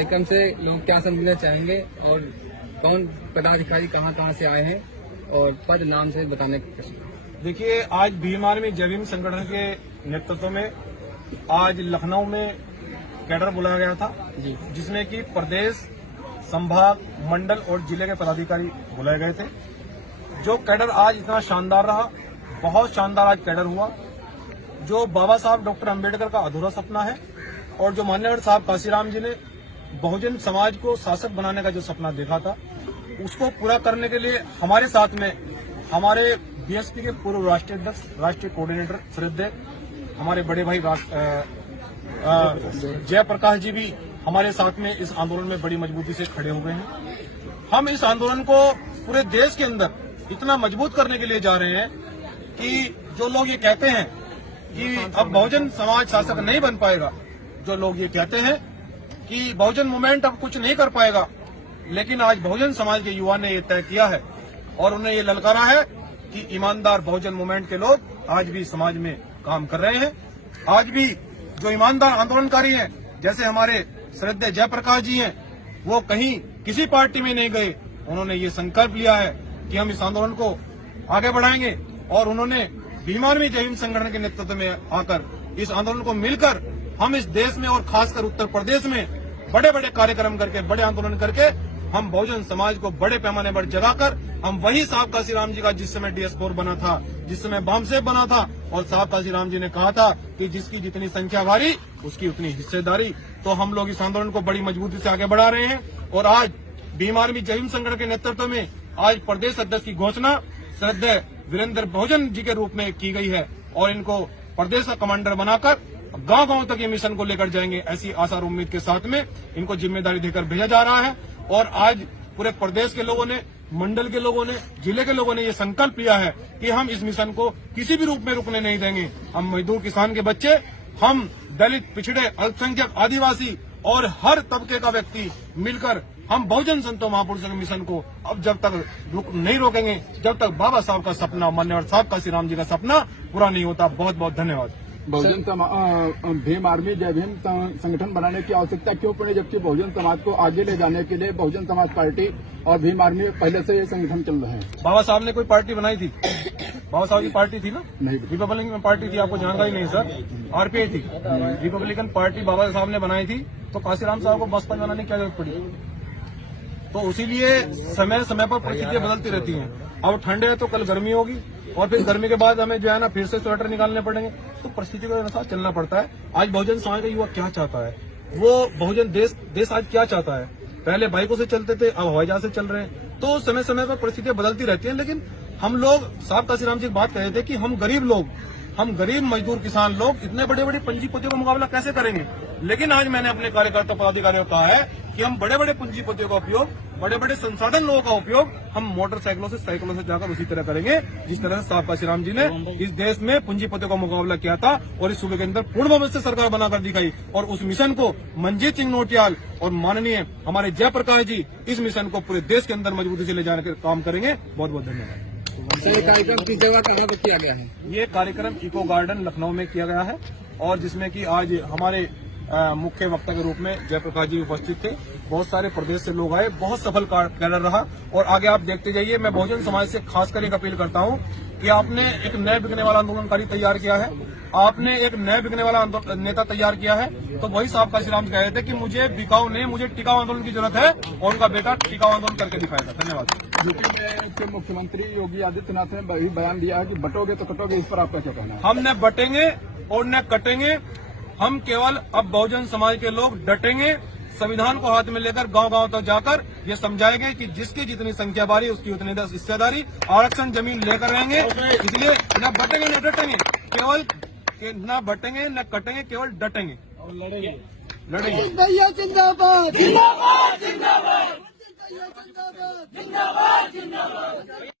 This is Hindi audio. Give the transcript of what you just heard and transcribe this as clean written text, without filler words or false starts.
कार्यक्रम से लोग क्या समझना चाहेंगे और कौन पदाधिकारी कहां से आए हैं और पद नाम से बताने की कोशिश। देखिए, आज भीम आर्मी जय भीम संगठन के नेतृत्व में आज लखनऊ में कैडर बुलाया गया था जी, जिसमें कि प्रदेश, संभाग, मंडल और जिले के पदाधिकारी बुलाए गए थे। जो कैडर आज इतना शानदार रहा, बहुत शानदार आज कैडर हुआ। जो बाबा साहब डॉक्टर अम्बेडकर का अधूरा सपना है और जो मान्यवर साहब काशीराम जी ने बहुजन समाज को शासक बनाने का जो सपना देखा था, उसको पूरा करने के लिए हमारे साथ में हमारे बीएसपी के पूर्व राष्ट्रीय अध्यक्ष, राष्ट्रीय कोऑर्डिनेटर श्रद्धेय हमारे बड़े भाई जयप्रकाश जी भी हमारे साथ में इस आंदोलन में बड़ी मजबूती से खड़े हो गए हैं। हम इस आंदोलन को पूरे देश के अंदर इतना मजबूत करने के लिए जा रहे हैं कि जो लोग ये कहते हैं कि अब बहुजन समाज शासक नहीं बन पाएगा, जो लोग ये कहते हैं कि बहुजन मूवमेंट अब कुछ नहीं कर पाएगा, लेकिन आज बहुजन समाज के युवा ने ये तय किया है और उन्हें ये ललकारा है कि ईमानदार बहुजन मूवमेंट के लोग आज भी समाज में काम कर रहे हैं। आज भी जो ईमानदार आंदोलनकारी हैं, जैसे हमारे श्रद्धेय जयप्रकाश जी हैं, वो कहीं किसी पार्टी में नहीं गए। उन्होंने ये संकल्प लिया है कि हम इस आंदोलन को आगे बढ़ाएंगे और उन्होंने भीम आर्मी जय भीम संगठन के नेतृत्व में आकर इस आंदोलन को मिलकर हम इस देश में और खासकर उत्तर प्रदेश में बड़े बड़े कार्यक्रम करके, बड़े आंदोलन करके हम बहुजन समाज को बड़े पैमाने पर जगाकर हम वही साहब काशीराम जी का जिस समय DS4 बना था, जिस समय बामसेब बना था, और साहब काशीराम जी ने कहा था कि जिसकी जितनी संख्या भारी उसकी उतनी हिस्सेदारी, तो हम लोग इस आंदोलन को बड़ी मजबूती से आगे बढ़ा रहे हैं। और आज भीम आर्मी जय भीम संगठन के नेतृत्व में आज प्रदेश अध्यक्ष की घोषणा श्रद्धेय वीरेंद्र बहुजन जी के रूप में की गई है और इनको प्रदेश का कमांडर बनाकर गांव-गांव तक ये मिशन को लेकर जाएंगे, ऐसी आशा और उम्मीद के साथ में इनको जिम्मेदारी देकर भेजा जा रहा है। और आज पूरे प्रदेश के लोगों ने, मंडल के लोगों ने, जिले के लोगों ने ये संकल्प लिया है कि हम इस मिशन को किसी भी रूप में रुकने नहीं देंगे। हम मजदूर किसान के बच्चे, हम दलित, पिछड़े, अल्पसंख्यक, आदिवासी और हर तबके का व्यक्ति मिलकर हम बहुजन संतों महापुरुषों के मिशन को अब जब तक नहीं रोकेंगे, जब तक बाबा साहब का सपना, मान्यवर साहब काशीराम जी का सपना पूरा नहीं होता। बहुत बहुत धन्यवाद। बहुजन भीम आर्मी जय भीम संगठन बनाने की आवश्यकता क्यों पड़ी, जबकि बहुजन समाज को आगे ले जाने के लिए बहुजन समाज पार्टी और भीम आर्मी पहले से ये संगठन चल रहे हैं। बाबा साहब ने कोई पार्टी बनाई थी? बाबा साहब की पार्टी थी ना? नहीं, रिपब्लिकन पार्टी थी। आपको जानकारी नहीं सर? आरपीआई थी। रिपब्लिकन पार्टी बाबा साहब ने बनाई थी, तो काशीराम साहब को बसपा बनाने की क्या जरूरत पड़ी? तो उसीलिए समय समय पर परिस्थितियां बदलती रहती हैं। अब ठंड है तो कल गर्मी होगी और फिर गर्मी के बाद हमें जो है ना फिर से स्वेटर निकालने पड़ेंगे, तो परिस्थिति के अनुसार चलना पड़ता है। आज बहुजन समाज का युवा क्या चाहता है, वो बहुजन देश आज क्या चाहता है? पहले बाइकों से चलते थे, अब हवाई जहाज से चल रहे हैं। तो समय समय पर परिस्थितियां बदलती रहती हैं, लेकिन हम लोग, साहब काशीराम जी बात कर रहे थे कि हम गरीब लोग, हम गरीब मजदूर किसान लोग इतने बड़े बड़े पूंजीपतियों का मुकाबला कैसे करेंगे? लेकिन आज मैंने अपने कार्यकर्ता पदाधिकारियों को कहा है कि हम बड़े बड़े पूंजीपतियों का उपयोग, बड़े बड़े संसाधन लोगों का उपयोग हम मोटरसाइकिलों से, साइकिलों से जाकर उसी तरह करेंगे जिस तरह से साहब काशीराम जी ने इस देश में पूंजीपतियों का मुकाबला किया था और इस सूबे के अंदर पूर्ण बहुमत से सरकार बनाकर दिखाई। और उस मिशन को मंजीत सिंह नोटियाल और माननीय हमारे जयप्रकाश जी इस मिशन को पूरे देश के अंदर मजबूती से ले जाने का काम करेंगे। बहुत बहुत धन्यवाद। ये कार्यक्रम किस जगह कहाँ पे किया गया है? ये कार्यक्रम इको गार्डन लखनऊ में किया गया है और जिसमें कि आज हमारे मुख्य वक्ता के रूप में जयप्रकाश जी उपस्थित थे। बहुत सारे प्रदेश से लोग आए, बहुत सफल कैडर रहा और आगे आप देखते जाइए। मैं बहुजन समाज से खासकर एक अपील करता हूं कि आपने एक नए बिकने वाला आंदोलनकारी तैयार किया है, आपने एक नए बिकने वाला नेता तैयार किया है। तो वही साहब काशीराम कह रहे थे कि मुझे बिकाऊ नहीं, मुझे टिकाऊ आंदोलन की जरूरत है और उनका बेटा टिकाऊ आंदोलन करके दिखाएगा। धन्यवाद। यूपी के मुख्यमंत्री योगी आदित्यनाथ ने भी बयान दिया है कि बटोगे तो कटोगे, इस पर आपका क्या कहना है? हम न बटेंगे और न कटेंगे, हम केवल अब बहुजन समाज के लोग डटेंगे, संविधान को हाथ में लेकर गांव-गांव तक जाकर ये समझाएंगे कि जिसकी जितनी संख्या बारी उसकी उतनी हिस्सेदारी, आरक्षण जमीन लेकर रहेंगे। इसलिए न बटेंगे न डटेंगे, केवल न बटेंगे न कटेंगे, केवल डटेंगे और लड़ेंगे। जिंदाबाद जिंदाबाद जिंदाबाद जिंदाबाद जिंदाबाद।